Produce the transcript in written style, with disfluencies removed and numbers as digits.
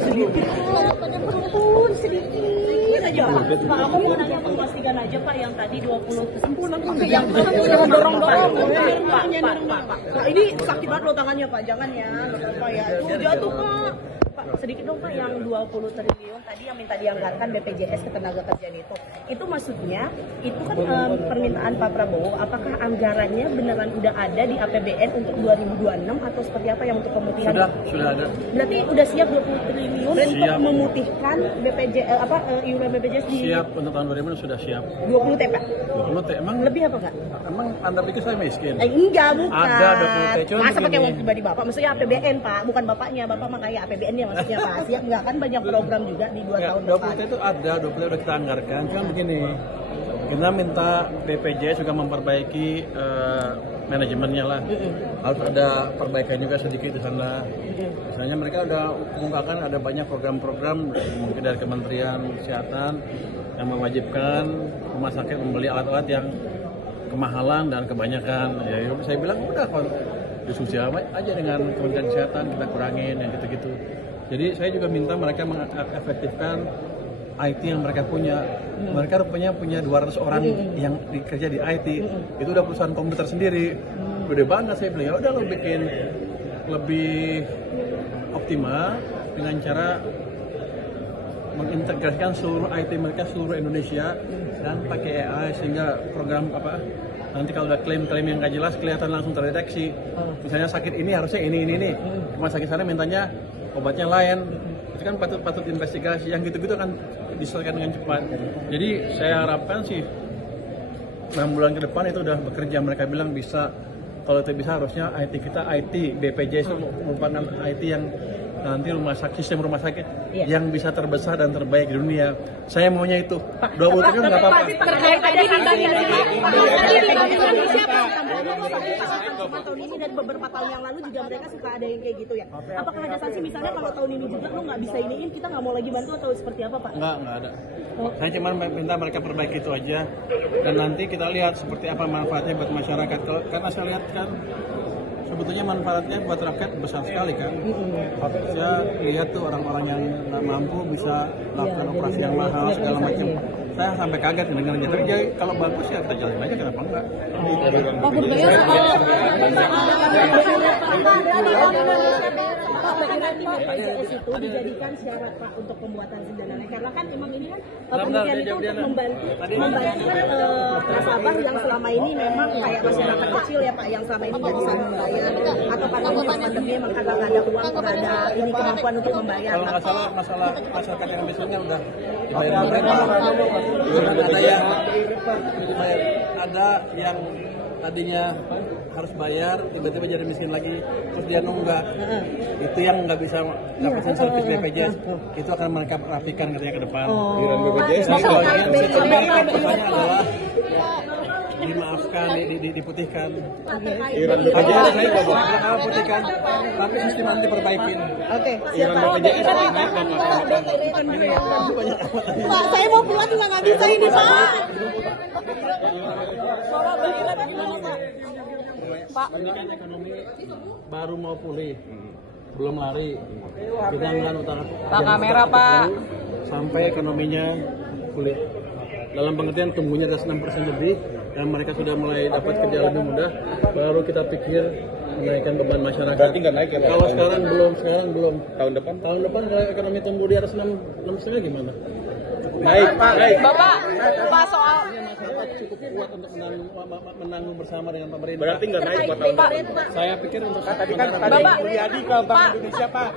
sedikit pun sedikit aja Pak. Aku mau nanya memastikan aja Pak yang tadi 20 yang dorong Pak. Ini sakit banget loh tangannya Pak, jangan ya, apa ya, itu jatuh Pak, sedikit dong Pak, yang 20 triliun tadi yang minta dianggarkan BPJS Ketenagakerjaan itu maksudnya itu kan permintaan Pak Prabowo, apakah anggarannya beneran udah ada di APBN untuk 2026 atau seperti apa yang untuk pemutihan? Sudah ada. Berarti udah siap 20 triliun untuk memutihkan iuran BPJS di siap untuk tahun 2000 sudah siap. 20 T Pak? 20 T emang lebih apa enggak? Emang Anda pikir saya miskin? Enggak, bukan. Ada 20 T. Masa pakai uang pribadi Bapak? Maksudnya APBN Pak, bukan bapaknya. Bapak mah kayak APBN-nya maksudnya Pak. Siap enggak, kan banyak program juga di 2 tahun depan. 20 T itu ada, 20 T udah kita anggarkan. Cuma begini, kita minta BPJS juga memperbaiki manajemennya lah. Harus ada perbaikan juga sedikit di sana. Misalnya mereka udah mengungkapkan ada banyak program-program mungkin dari Kementerian Kesehatan yang mewajibkan rumah sakit membeli alat-alat yang kemahalan dan kebanyakan. Ya saya bilang udah diskusi aja dengan Kementerian Kesehatan, kita kurangin yang gitu-gitu. Jadi saya juga minta mereka mengefektifkan IT yang mereka punya. Mereka rupanya punya 200 orang yang bekerja di IT. Itu udah perusahaan komputer sendiri. Gede banget, saya bilang ya udah lo bikin lebih optimal dengan cara mengintegrasikan seluruh IT mereka seluruh Indonesia dan pakai AI sehingga program nanti kalau ada klaim-klaim yang nggak jelas kelihatan langsung terdeteksi. Misalnya sakit ini harusnya ini. Cuma sakit sana mintanya obatnya lain. Itu kan patut investigasi. Yang gitu-gitu kan diselesaikan dengan cepat. Jadi saya harapkan sih 6 bulan ke depan itu udah bekerja. Mereka bilang bisa. Kalau itu bisa harusnya IT kita, IT BPJS itu merupakan IT yang nanti sistem rumah sakit yang bisa terbesar dan terbaik di dunia. Saya maunya itu. 20 triliun nggak apa-apa. Terkait tadi tahun ini dan beberapa tahun yang lalu juga mereka suka ada yang kayak gitu ya. Apakah ada sanksi misalnya kalau tahun ini juga lo nggak bisa iniin, kita nggak mau lagi bantu atau seperti apa Pak? Nggak ada. Saya cuma minta mereka perbaiki itu aja. Dan nanti kita lihat seperti apa manfaatnya buat masyarakat. Karena saya lihat kan sebetulnya manfaatnya buat rakyat besar sekali kan. Saya lihat tuh orang-orang yang nggak mampu bisa lakukan operasi yang mahal segala macam. Saya sampai kaget mendengarnya. Tapi kalau bagus ya kita jalanin aja, kenapa enggak? Pak Burbaya BPJS itu dijadikan syarat Pak untuk pembuatan sindananya, karena kan emang ini kan penelitian itu untuk membantu nasabah yang selama ini memang kayak masyarakat kecil ya Pak, yang selama ini nggak bisa membayar atau karena pandemi emang karena nggak ada uang, nggak ada ini kemampuan untuk membayar. Kalau nggak salah masalah masyarakat yang biasanya udah dibayar pemerintah, ada yang tadinya harus bayar, tiba-tiba jadi miskin lagi, terus dia nunggak. Itu yang nggak bisa dapetin servis BPJS. Itu akan mereka rapikan katanya ke depan. Iuran BPJS. Pertanyaan adalah dimaafkan, diputihkan. Iuran BPJS naik nggak putihkan, tapi sistem nanti perbaikin. Oke. Iuran BPJS naik Pak, saya mau pulang juga nggak bisa ini Pak. Pak, ini kan ekonomi baru mau pulih, belum lari. Kita nggak utara. Pak kamera Pak. Sampai ekonominya pulih. Dalam pengertian tumbuhnya ada 6% lebih dan mereka sudah mulai dapat kerja lebih mudah, baru kita pikir menaikkan beban masyarakat. Berarti nggak naik ya Pak? Kalau sekarang belum. Tahun depan Kalau ekonomi tumbuh di atas 6,5 gimana? naik. Pak soal Masyarakat cukup kuat untuk menanggung bersama dengan pemerintah. Berarti nggak naik buat tahun depan. Saya pikir untuk Tadi kan Mulyadi ke Bank Indonesia Pak.